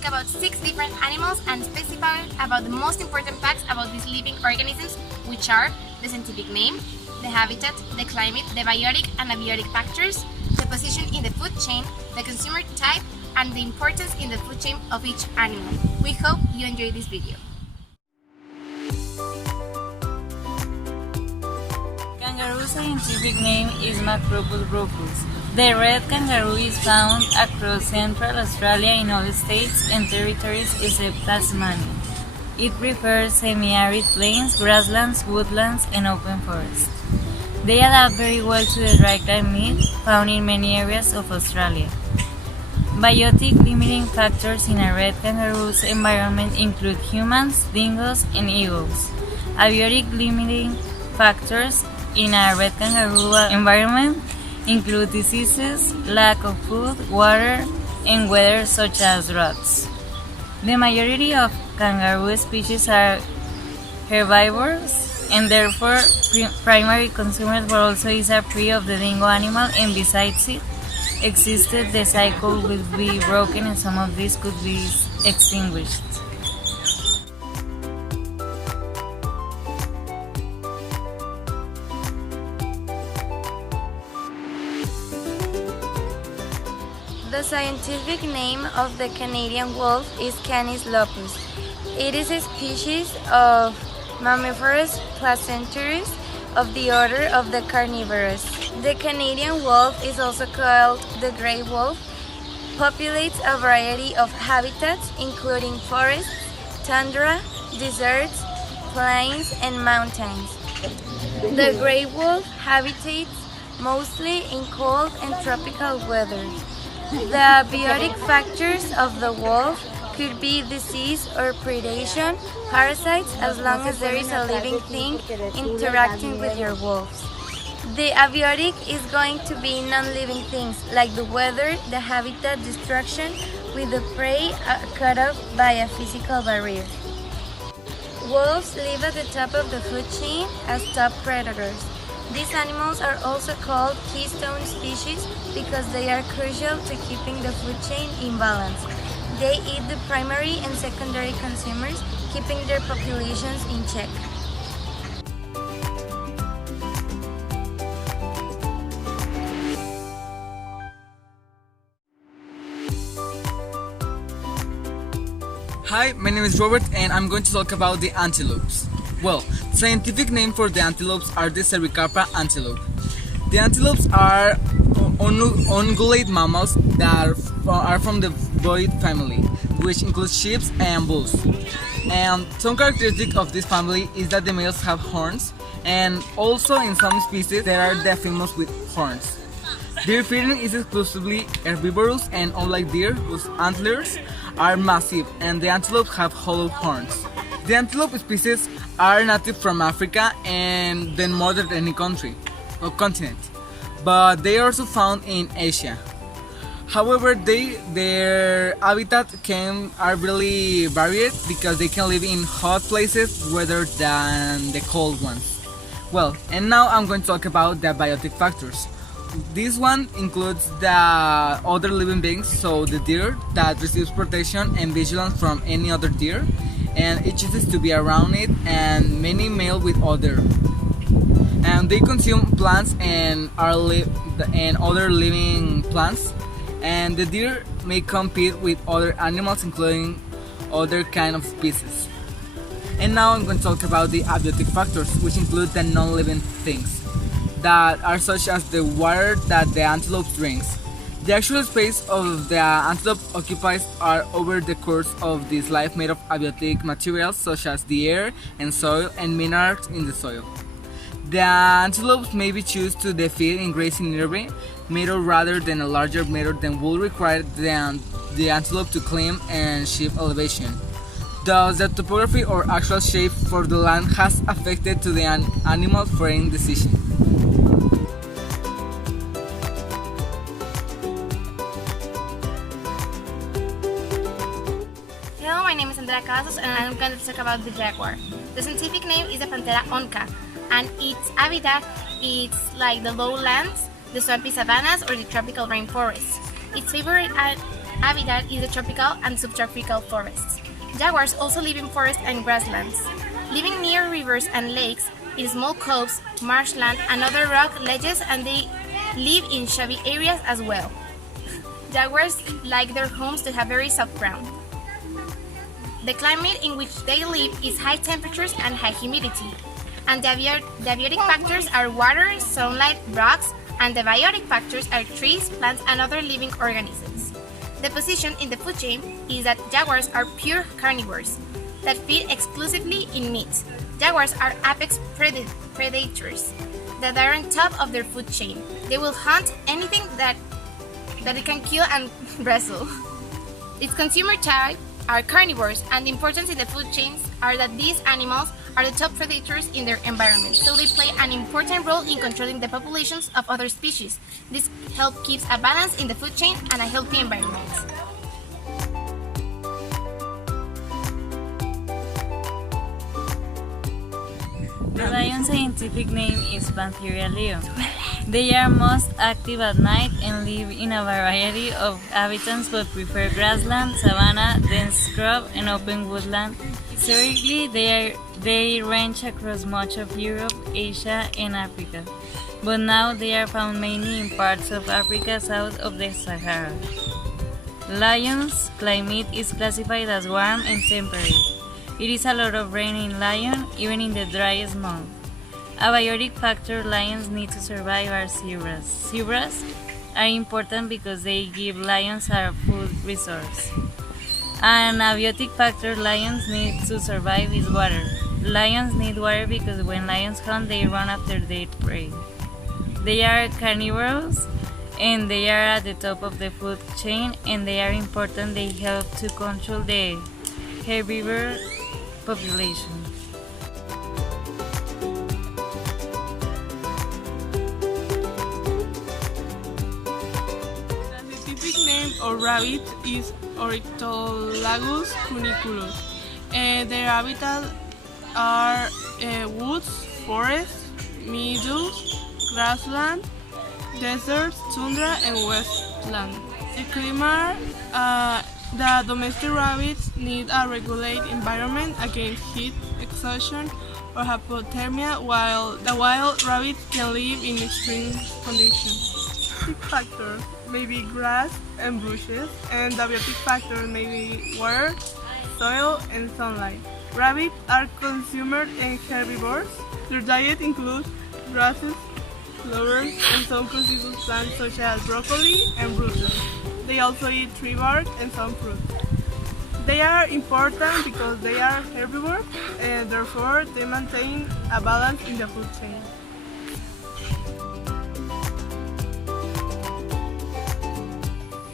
speak about 6 different animals and specify about the most important facts about these living organisms, which are the scientific name, the habitat, the climate, the biotic and abiotic factors, the position in the food chain, the consumer type, and the importance in the food chain of each animal. We hope you enjoy this video. Kangaroo's scientific name is Macropus rufus. The red kangaroo is found across Central Australia in all states and territories except Tasmania. It prefers semi-arid plains, grasslands, woodlands, and open forests. They adapt very well to the dry climate found in many areas of Australia. Biotic limiting factors in a red kangaroo's environment include humans, dingoes, and eagles. Abiotic limiting factors in a red kangaroo environment include diseases, lack of food, water, and weather such as droughts. The majority of kangaroo species are herbivores, and therefore primary consumers, but also is a prey of the dingo animal, and besides it existed, the cycle will be broken and some of these could be extinguished. The scientific name of the Canadian wolf is Canis lupus. It is a species of Mammiferous placenteris of the order of the carnivorous. The Canadian wolf is also called the grey wolf. Populates a variety of habitats including forests, tundra, deserts, plains, and mountains. The grey wolf habitates mostly in cold and tropical weather. The biotic factors of the wolf could be disease or predation, parasites, as long as there is a living thing interacting with your wolves. The abiotic is going to be non-living things like the weather, the habitat destruction, with the prey cut off by a physical barrier. Wolves live at the top of the food chain as top predators. These animals are also called keystone species because they are crucial to keeping the food chain in balance. They eat the primary and secondary consumers, keeping their populations in check. Hi, my name is Robert and I'm going to talk about the antelopes. Well, scientific name for the antelopes are the Cervicarpa antelope. The antelopes are ungulate mammals that are from the bovid family, which includes sheep and bulls. And some characteristic of this family is that the males have horns, and also in some species there are the females with horns. Their feeding is exclusively herbivorous, and unlike deer, whose antlers are massive, and the antelopes have hollow horns. The antelope species are native from Africa and then more than any country or continent, but they are also found in Asia. However, their habitat are really varied because they can live in hot places rather than the cold ones. Well, and now I'm going to talk about the biotic factors. This one includes the other living beings, so the deer that receives protection and vigilance from any other deer, and it chooses to be around it, and many male with other. And they consume plants and other living plants, and the deer may compete with other animals including other kind of species. And now I'm going to talk about the abiotic factors, which include the non-living things that are such as the water that the antelope drinks. The actual space of the antelope occupies are over the course of this life made of abiotic materials such as the air and soil and minerals in the soil. The antelopes may be choose to feed in grazing nearby meadow rather than a larger meadow than would require the antelope to climb and shift elevation. Thus, the topography or actual shape for the land has affected to the animal feeding decision. Hello, my name is Andrea Casos and I'm going to talk about the jaguar. The scientific name is the Panthera onca, and its habitat is like the lowlands, the swampy savannas, or the tropical rainforests. Its favorite habitat is the tropical and subtropical forests. Jaguars also live in forests and grasslands, living near rivers and lakes, in small coves, marshland, and other rock ledges, and they live in shabby areas as well. Jaguars like their homes to have very soft ground. The climate in which they live is high temperatures and high humidity, and the abiotic factors are water, sunlight, rocks, and the biotic factors are trees, plants, and other living organisms. The position in the food chain is that jaguars are pure carnivores that feed exclusively in meat. Jaguars are apex predators that are on top of their food chain. They will hunt anything that it can kill and wrestle. Its consumer type are carnivores, and the importance in the food chains are that these animals are the top predators in their environment, so they play an important role in controlling the populations of other species. This helps keep a balance in the food chain and a healthy environment. The lion's scientific name is Panthera leo. They are most active at night and live in a variety of habitats but prefer grassland, savanna, dense scrub, and open woodland. Historically, they range across much of Europe, Asia, and Africa, but now they are found mainly in parts of Africa south of the Sahara. Lion's climate is classified as warm and temperate. It is a lot of rain in Lyon, even in the driest month. A biotic factor lions need to survive are zebras. Zebras are important because they give lions a food resource. An abiotic factor lions need to survive is water. Lions need water because when lions hunt, they run after their prey. They are carnivores and they are at the top of the food chain, and they are important. They help to control the herbivore population. The scientific name of rabbit is Ornitholagus cuniculus. Their habitat are woods, forests, meadows, grassland, deserts, tundra, and wasteland. The climate, the domestic rabbits need a regulated environment against heat, exhaustion, or hypothermia, while the wild rabbits can live in extreme conditions. The factor may be grass and bushes, and the biotic factor may be water, soil, and sunlight. Rabbits are consumers and herbivores. Their diet includes grasses, flowers, and some cruciferous plants such as broccoli and brussels. They also eat tree bark and some fruit. They are important because they are herbivores, and therefore they maintain a balance in the food chain.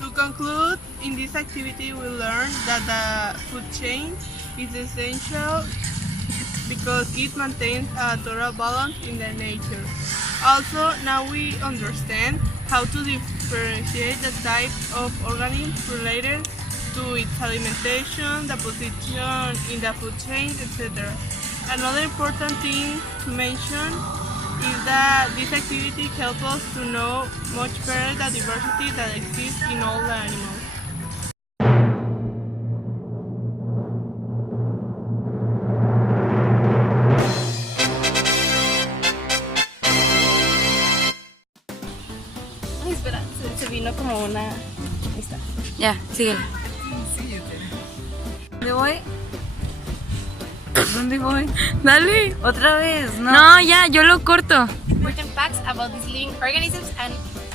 To conclude, in this activity we learned that the food chain is essential because it maintains a total balance in the nature. Also, now we understand how to differentiate the type of organisms related to its alimentation, the position in the food chain, etc. Another important thing to mention is that this activity helps us to know much better the diversity that exists in all the animals. Ay, espera, se vino como una... Ahí está. Ya, síguele. ¿Dónde voy? ¿Dónde voy? Dale. Otra vez, ¿no? No, ya, yo lo corto. Important facts about these living organisms and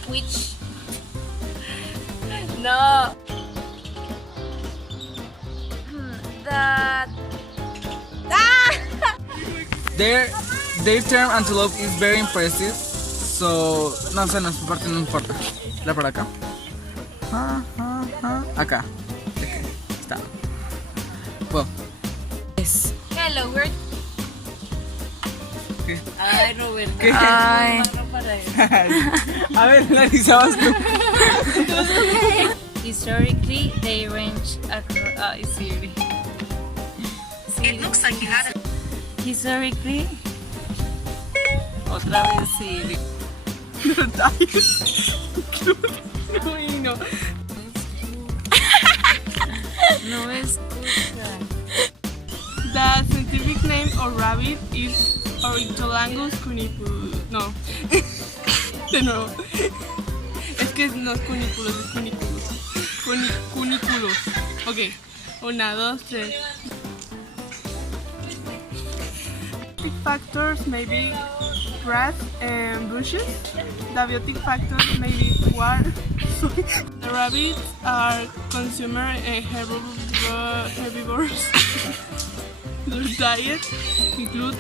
which... No. That... Their term antelope is very impressive. So, no sé, nuestra parte no importa. La por acá. Acá. Okay, está. Well. Yes. Hello, we're... ¿Qué? Ay, Roberto. ¿Qué? Ay. A ver, Larisa, vas tú. Historically, they range across Siri. It looks like you had a Historically, otra vez Siri. Uy, no. No escucha. The scientific name of rabbit is Ornitholangus cuniculus. No. De nuevo. Es que no es cuniculus, es cuniculus. Cuniculus. Ok. 1, 2, 3. Factors may be grass and bushes. The biotic factors may be water. The rabbits are consumer herbivores. Their diet include